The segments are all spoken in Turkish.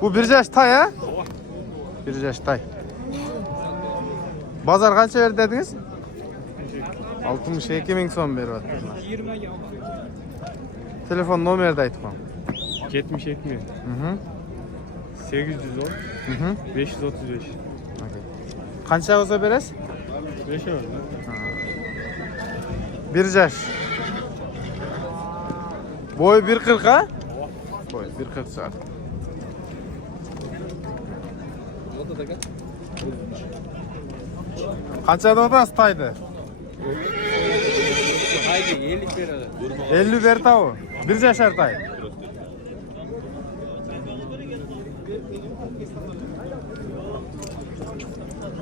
Bu bir yaş tay ha? Bir yaş tay. Bazar kança verdi dediniz? 62 ming so'm beryaptilar. Telefon nomeri de aytib qo'ying. 72 810 535. Qancha bo'lsa berasiz? 5 var. Bir yaş. Boy 1.40 ha? Boy 1.40 saat. Qanchada otasiz taydi? Haydi 50 beradi. 50 berta o. Bir yaşar tay.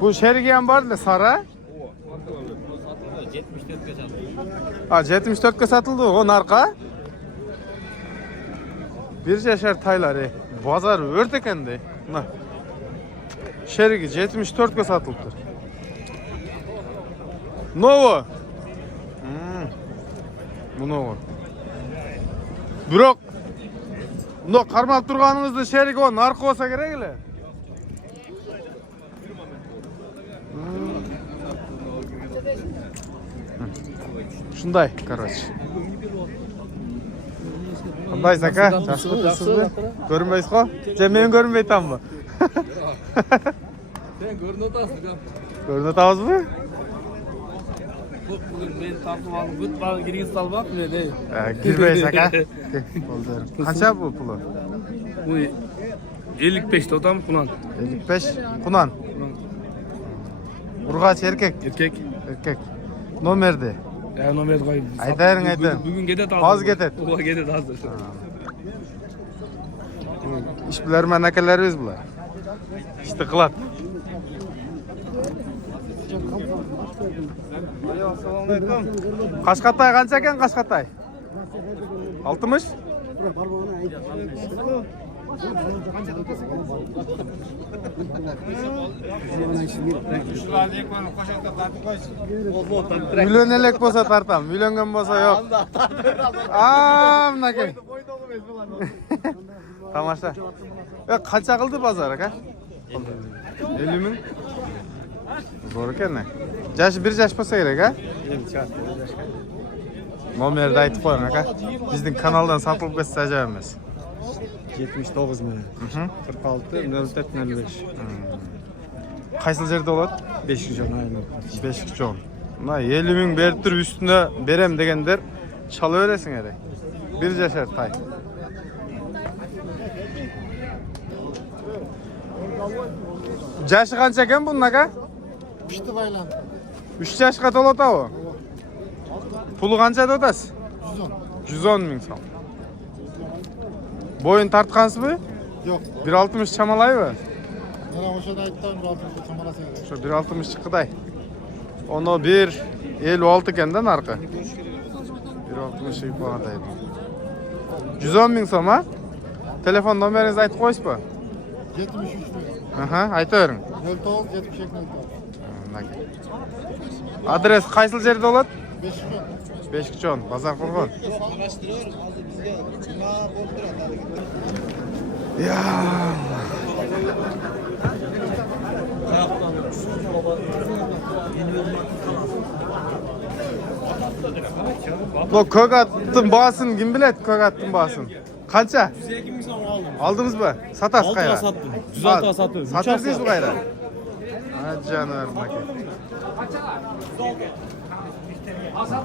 Bu şerigen vardı sarı. 74'e satıldı. Ha 74'e satıldı o narka. Bir yaşar tayları. Bazar ört ekendi. Şerigi 74'e satıldı. Novo. Bu novo. Biroq no qarmab turganingizda sherik o narx bo'lsa kerak ele. Shunday, короче. Qanday aka? Yaxshimisiz? Ko'rinmaysiz-ku? Men ko'rinmayapmanmi? Sen ko'rinayapsan. Ko'rinayapsizmi? Bugün ben tartım aldım. Gıt bana girgin salmak mı ne? Girmeyiz aka. Qancha bu pulu? Bu 55 totam kunan. 55 kunan. Urg'achi erkek. Erkek. Erkek. Nomerdi. Ya nomer koyayım. Aytayın. Bugün gedet aldım. Hozir getet. O gedet hazır. İş bilarman akalarimiz bular. İşte qiladi. Assalomu alaykum. Qashqatay qancha ekan Qashqatay? 60? Uylanelek bo'lsa tartam, uylangan bo'lsa yo'q. Bunaqay. Tamasha. Qancha qildi bozor aka? 50 ming. Zo'r ekan. Yashi bir yash bo'lsa kerak ha? Nomerni aytib qo'ying aka. Bizning kanaldan satılib ketsa ajoyib emas. 79 ming. 46 04 05. Qaysi yerda bo'ladi? 5 jon aynen. 5 jon. Mana 50 ming berib turib üstüne berem degenler çalaveresin herey. Bir yaşar tay. Yaşı qancha ekan bunun aka? 3 yaşga to'ladi o. Pulu qancha o'tasiz? 110 ming so'm. Boyun tartqansizmi? Yo'q. 1.60 chamalaymi? Mana o'shada aytdim, 1.60 chamalasa kerak. Şu 1.60 chiqiday. Onu 1.56 ekanda narxi. 1.60 ifodaydi. 110 ming so'm ha? Telefon nomeringizni aytib qo'yingizmi? 73 ming. Aha, aytavering. 09 72 Adres qaysi yerda bo'ladi? 5 ming. Beshkichon, Bozorqo'rg'on. Ya. Bu ko'k attın bağısın, kim bilet ko'k attın bağısın? Qancha? 102 ming so'm oldim. Aldınız mı? Satasiz qayra? Sattım. 106'a sattım. Satasiz mi qayra? Ha canım maki.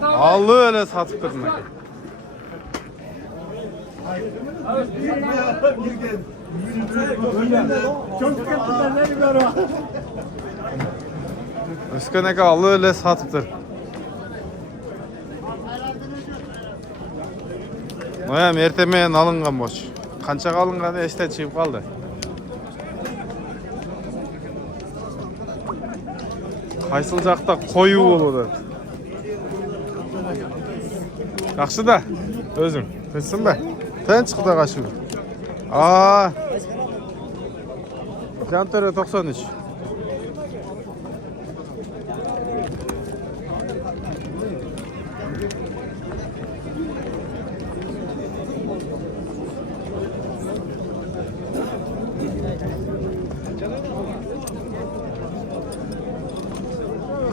Allı öyle satıp durdun maki. Özkanaka allı öyle satıp dur. Noyam ertemeyen alıngan boş. Kança alınganı esten çıkıp kaldı. Kaysıl жақта koyu olur. Yaxşı da özün. Bilsin be. Ten çıktı kaçıyor. Jantere 93.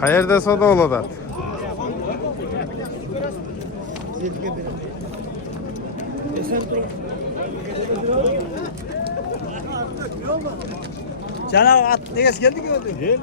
Qayerda savdo bo'ladi? Canav at negesi geldi gördü.